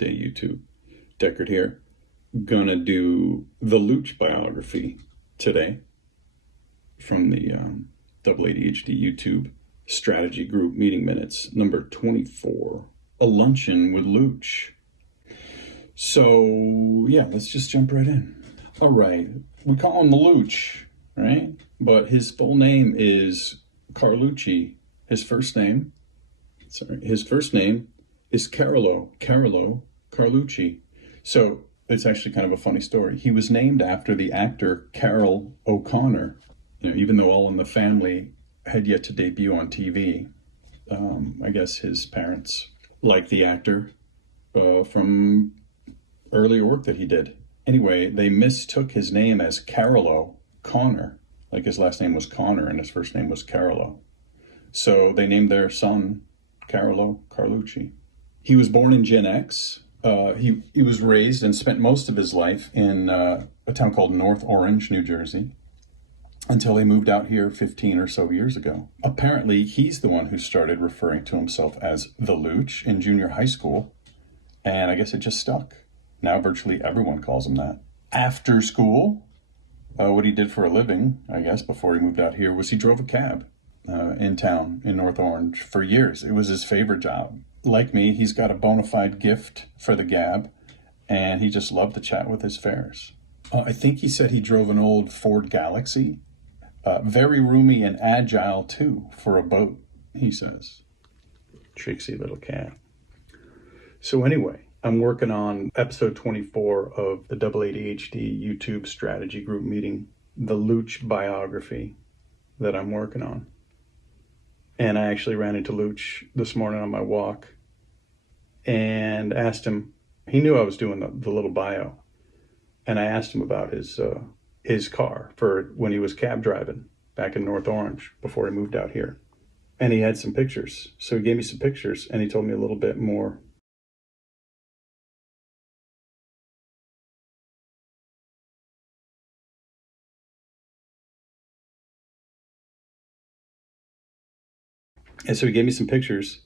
Day YouTube. Deckard here. Gonna do the Looch biography today from the AA-DHD YouTube strategy group meeting minutes, number 24, a luncheon with Looch. So yeah, let's just jump right in. All right, we call him the Looch, right? But his full name is Carlucci. His first name is Carolo Carlucci. So it's actually kind of a funny story. He was named after the actor Carol O'Connor. You know, even though All in the Family had yet to debut on TV, I guess his parents liked the actor from earlier work that he did. Anyway, they mistook his name as Carolo Connor, like his last name was Connor and his first name was Carolo. So they named their son Carolo Carlucci. He was born in Gen X. He was raised and spent most of his life in a town called North Orange, New Jersey, until he moved out here 15 or so years ago. Apparently, he's the one who started referring to himself as the Looch in junior high school, and I guess it just stuck. Now virtually everyone calls him that. After school, what he did for a living, I guess, before he moved out here, was he drove a cab in town in North Orange for years. It was his favorite job. Like me, he's got a bona fide gift for the gab, and he just loved to chat with his fares. I think he said he drove an old Ford Galaxy. Very roomy and agile, too, for a boat, he says. Tricksy little cat. So anyway, I'm working on episode 24 of the AA-DHD YouTube strategy group meeting, the Looch biography that I'm working on. And I actually ran into Looch this morning on my walk and asked him, he knew I was doing the little bio. And I asked him about his car for when he was cab driving back in North Orange before he moved out here. And he had some pictures. So he gave me some pictures and he told me a little bit more. And so he gave me some pictures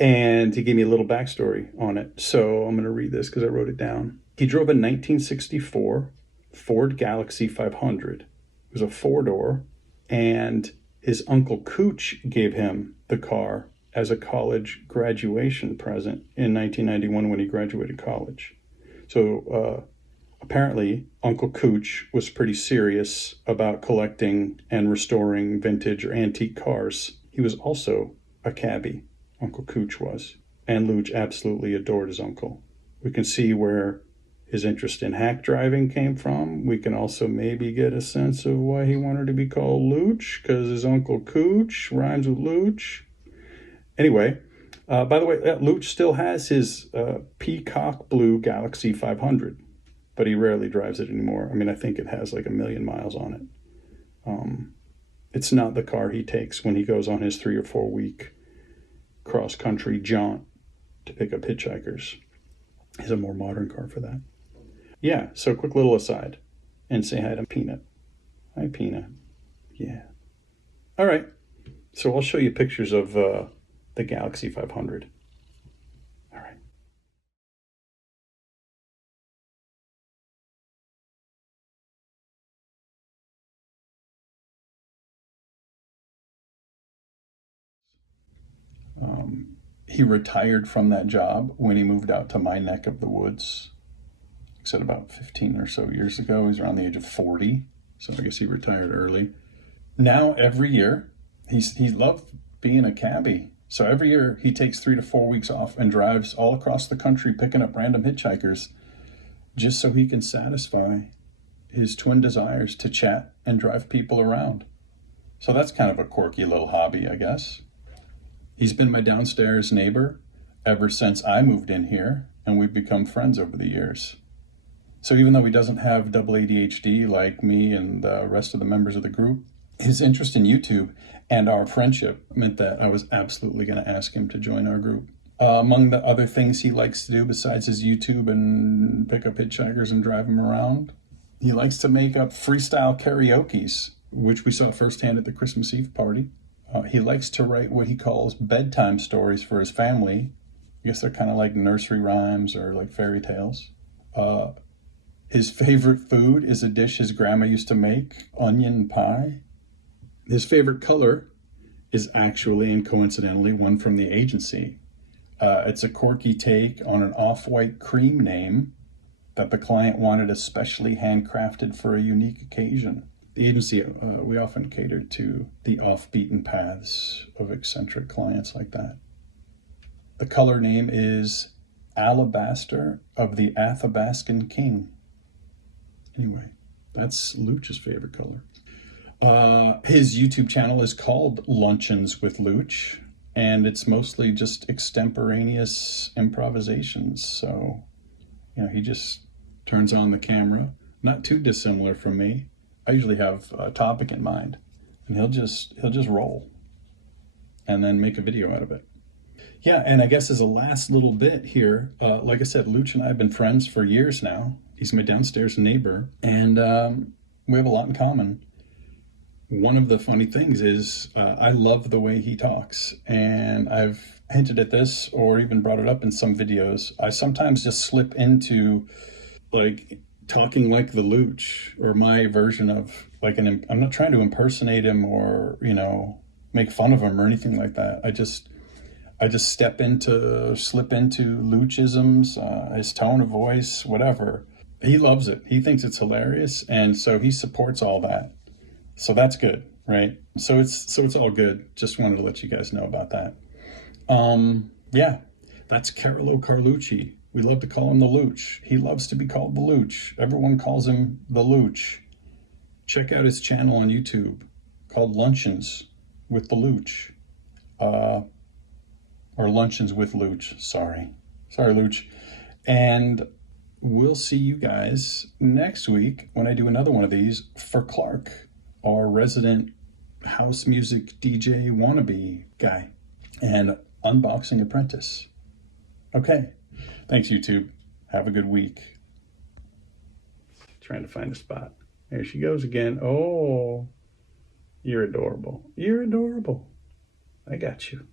and he gave me a little backstory on it. So I'm going to read this because I wrote it down. He drove a 1964 Ford Galaxy 500. It was a four-door, and his uncle Cooch gave him the car as a college graduation present in 1991 when he graduated college. So apparently Uncle Cooch was pretty serious about collecting and restoring vintage or antique cars. He was also a cabbie, Uncle Cooch was, and Looch absolutely adored his uncle. We can see where his interest in hack driving came from. We can also maybe get a sense of why he wanted to be called Looch, because his Uncle Cooch rhymes with Looch. Anyway, by the way, Looch still has his peacock blue Galaxy 500, but he rarely drives it anymore. I mean, I think it has like 1 million miles on it. It's not the car he takes when he goes on his 3 or 4 week cross-country jaunt to pick up hitchhikers. He's a more modern car for that. Yeah, so quick little aside. And say hi to Peanut. Hi, Peanut. Yeah. All right. So I'll show you pictures of the Galaxy 500. All right. He retired from that job when he moved out to my neck of the woods. Like I said, about 15 or so years ago. He's around the age of 40, so I guess he retired early. Now, every year, he loved being a cabbie. So every year, he takes 3 to 4 weeks off and drives all across the country picking up random hitchhikers just so he can satisfy his twin desires to chat and drive people around. So that's kind of a quirky little hobby, I guess. He's been my downstairs neighbor ever since I moved in here, and we've become friends over the years. So even though he doesn't have AA-DHD like me and the rest of the members of the group, his interest in YouTube and our friendship meant that I was absolutely going to ask him to join our group. Among the other things he likes to do besides his YouTube and pick up hitchhikers and drive them around, he likes to make up freestyle karaokes, which we saw firsthand at the Christmas Eve party. He likes to write what he calls bedtime stories for his family, I guess they're kind of like nursery rhymes or like fairy tales. His favorite food is a dish his grandma used to make, onion pie. His favorite color is actually and coincidentally one from the agency. It's a quirky take on an off-white cream name that the client wanted especially handcrafted for a unique occasion. The agency, we often cater to the off-beaten paths of eccentric clients like that. The color name is Alabaster of the Athabascan King. Anyway, that's Looch's favorite color. His YouTube channel is called Luncheons with Looch, and it's mostly just extemporaneous improvisations. So, he just turns on the camera, not too dissimilar from me. I usually have a topic in mind, and he'll just roll and then make a video out of it. Yeah, and I guess as a last little bit here, like I said, Looch and I have been friends for years now. He's my downstairs neighbor, and we have a lot in common. One of the funny things is I love the way he talks, and I've hinted at this or even brought it up in some videos. I sometimes just slip into like talking like the Looch, or my version of like I'm not trying to impersonate him or make fun of him or anything like that. I just slip into Loochisms, his tone of voice, whatever. He loves it. He thinks it's hilarious, and so he supports all that. So that's good, right? So it's all good. Just wanted to let you guys know about that. Yeah, that's Carolo Carlucci. We love to call him the Looch. He loves to be called the Looch. Everyone calls him the Looch. Check out his channel on YouTube called Luncheons with the Looch. Or Luncheons with Looch. Sorry, Looch. And we'll see you guys next week when I do another one of these for Clark, our resident house music DJ wannabe guy and unboxing apprentice. Okay. Thanks, YouTube. Have a good week. Trying to find a spot. There she goes again. Oh, you're adorable. You're adorable. I got you.